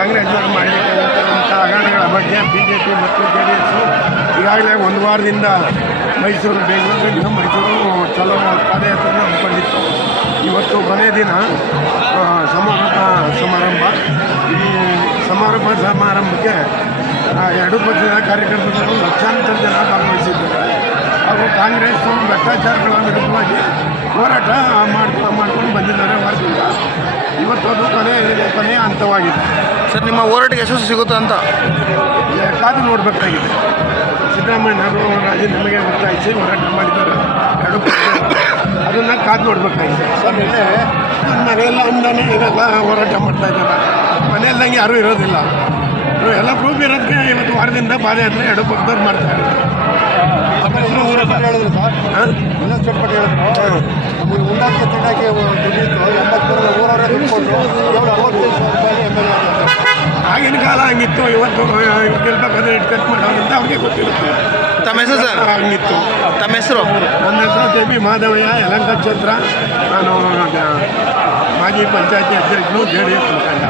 ಕಾಂಗ್ರೆಸ್ನವರು ಮಾಡಲಿಕ್ಕಾಗುತ್ತಿರುವಂಥ ಹಗರಣಗಳ ಬಗ್ಗೆ ಬಿ ಜೆ ಪಿ ಮತ್ತು ಜೆ ಡಿ ಎಸ್ ಈಗಾಗಲೇ ಒಂದು ವಾರದಿಂದ ಮೈಸೂರು ಬೆಂಗಳೂರಿನಿಂದ ಮೈಸೂರು ಚಲೋ ಪಾದಯಾತ್ರೆಯನ್ನು ಹಮ್ಮಿಕೊಂಡಿತ್ತು. ಇವತ್ತು ಕೊನೆ ದಿನ ಸಮಾರೋಪ ಸಮಾರಂಭ ಈ ಸಮಾರೋಪ ಸಮಾರಂಭಕ್ಕೆ ಎರಡು ಪಕ್ಷದ ಕಾರ್ಯಕರ್ತರು ಲಕ್ಷಾಂತರ ಜನ ಭಾಗವಹಿಸಿದ್ದಾರೆ. ಹಾಗೂ ಕಾಂಗ್ರೆಸ್ ಭ್ರಷ್ಟಾಚಾರಗಳ ವಿರುದ್ಧವಾಗಿ ಹೋರಾಟ ಮಾಡ್ಕೊಂಡು ಬಂದಿದ್ದಾರೆ ಹೊರಗಿಂದ. ಇವತ್ತು ಅದು ಕೊನೆಯ ಕೊನೆಯ ಹಂತವಾಗಿದೆ. ಸರ್ ನಿಮ್ಮ ಹೋರಾಟಕ್ಕೆ ಯಶಸ್ಸು ಸಿಗುತ್ತೆ ಅಂತ? ಕಾದು ನೋಡಬೇಕಾಗಿದೆ. ರಾಜ್ಯ ರಾಜೀನಾಮೆಗೆ ಒತ್ತಾಯಿಸಿ ಹೋರಾಟ ಮಾಡಿದ್ದಾರೆ. ಅದನ್ನು ಕಾದು ನೋಡಬೇಕಾಗಿದೆ. ಸರ್ ಮನೆಯೆಲ್ಲ ಅಂದಾನೆ ಇವೆಲ್ಲ ಹೋರಾಟ ಮಾಡ್ತಾ ಇದ್ದಾರೆ. ಮನೆಯಲ್ಲಂಗೆ ಯಾರೂ ಇರೋದಿಲ್ಲ. ಎಲ್ಲ ಪ್ರೂಫ್ ಇರೋದಕ್ಕೆ ಇವತ್ತು ವಾರದಿಂದ ಪಾದಯಾತ್ರೆ ಎರಡು ಪಕ್ಕದವ್ರು ಮಾಡ್ತಾ ಇದ್ದಾರೆ. ಹೇಳಿದ್ರು ಸರ್? ಹಾಂ? ಇನ್ನೊಂದು ಚಟ್ಪಟ್ಟು ಹೇಳಿದ್ರು? ನಮಗೆ ಉಂಡಾಕಿ ತಿನ್ನಕ್ಕೆ ದುಡ್ಡಿತ್ತು ಎಂಬತ್ತು ಊರವರೇ ದುಡ್ಡು ಕೊಟ್ಟರು ಹಂಗಿತ್ತು ಇವತ್ತು ಗೆಲ್ಬೇಕಾದ್ರೆ ಇಟ್ಟು ಕಟ್ ಮಾಡೋದಂತ ಅವ್ರಿಗೆ ಗೊತ್ತಿರುತ್ತೆ. ತಮ್ಮ ಹೆಸರು ಸರ್? ಹಂಗಿತ್ತು ತಮ್ಮ ಹೆಸರು? ನನ್ನ ಹೆಸರು ಕೆ ಬಿ ಮಾಧವಯ್ಯ ಯಲಂಕ ಕ್ಷೇತ್ರ. ನಾನು ಮಾಜಿ ಪಂಚಾಯತಿ ಅಧ್ಯಕ್ಷರು ಜೆ ಡಿ ಎಸ್ ಮುಖಂಡ.